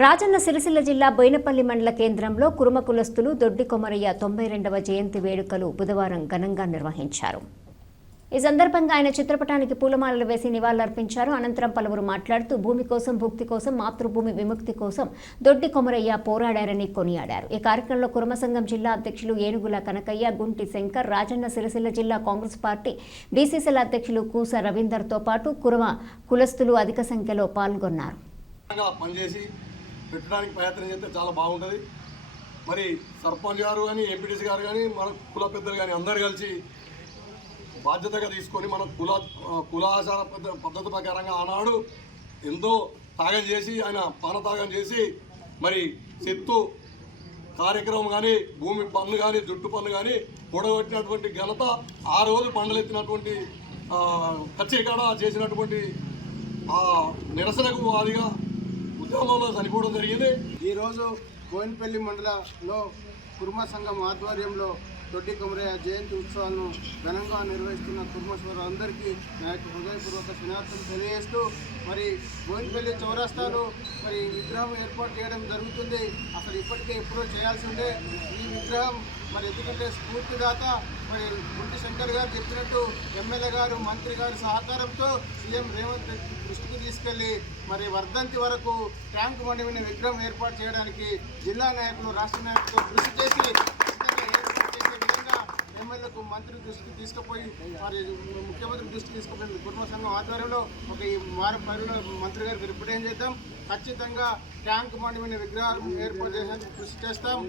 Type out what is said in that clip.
రాజన్న సిరిసిల్ల జిల్లా బోయినపల్లి మండల కేంద్రంలో కురుమ కులస్తులు దొడ్డి కొమరయ్య 92వ జయంతి వేడుకలు బుధవారం ఘనంగా నిర్వహించారు. ఈ సందర్భంగా ఆయన చిత్రపటానికి పూలమాలలు వేసి నివాళులర్పించారు. అనంతరం పలువురు మాట్లాడుతూ భూమి కోసం, భుక్తి కోసం, మాతృభూమి విముక్తి కోసం దొడ్డి కొమరయ్య పోరాడారని కొనియాడారు. ఈ కార్యక్రమంలో కురుమ సంఘం జిల్లా అధ్యక్షులు ఏనుగుల కనకయ్య, గుంటి శంకర్, రాజన్న సిరిసిల్ల జిల్లా కాంగ్రెస్ పార్టీ బీసీసీల అధ్యక్షులు కూస రవీందర్తో పాటు కురుమ కులస్తులు అధిక సంఖ్యలో పాల్గొన్నారు. పెట్టడానికి ప్రయత్నం చేస్తే చాలా బాగుంటుంది. మరి సర్పంచ్ గారు కానీ, ఎంపీటీసీ గారు కానీ, మన కుల పెద్దలు కానీ అందరు కలిసి బాధ్యతగా తీసుకొని మన కులాచార పద్ధతి ప్రకారంగా ఆనాడు ఎంతో త్యాగం చేసి ఆయన ప్రాణత్యాగం చేసి మరి చెత్తు కార్యక్రమం కానీ, భూమి పన్ను కానీ, జుట్టు పన్ను కానీ కూడగొట్టినటువంటి ఘనత, ఆ రోజు పండలెత్తినటువంటి కచ్చేకాడ చేసినటువంటి నిరసనకు వాదిగా ఉద్యమంలో చనిపోవడం జరిగింది. ఈరోజు బోయినపల్లి మండలంలో కుర్మ సంఘం ఆధ్వర్యంలో దొడ్డి కొమరయ్య జయంతి ఉత్సవాలను ఘనంగా నిర్వహిస్తున్న కుర్మేశ్వరు అందరికీ నా యొక్క హృదయపూర్వక స్నేహార్థం తెలియజేస్తూ మరి బోయినపల్లి చౌరస్తాలో మరి విగ్రహం ఏర్పాటు చేయడం జరుగుతుంది. అసలు ఇప్పటికే ఎప్పుడో చేయాల్సిందే ఈ విగ్రహం. మరి ఎందుకంటే స్ఫూర్తిదాత మరి గుంటి శంకర్ గారు చెప్పినట్టు ఎమ్మెల్యే గారు, మంత్రి గారి సహకారంతో సీఎం రేవంత్ రెడ్డి దృష్టికి తీసుకెళ్లి మరి వర్ధంతి వరకు ట్యాంక్ బండి మీద విగ్రహం ఏర్పాటు చేయడానికి జిల్లా నాయకులు, రాష్ట్ర నాయకులు కృషి చేసి ఎమ్మెల్యేలకు, మంత్రి దృష్టికి తీసుకుపోయి మరి ముఖ్యమంత్రి దృష్టికి తీసుకుపోయింది. కుటుంబ సంఘం ఆధ్వర్యంలో ఒక ఈ వారం పనిలో మంత్రి గారికి రిప్రజెంట్ చేద్దాం. ఖచ్చితంగా ట్యాంక్ బండి మీద విగ్రహాలు ఏర్పాటు చేసేందుకు కృషి చేస్తాం.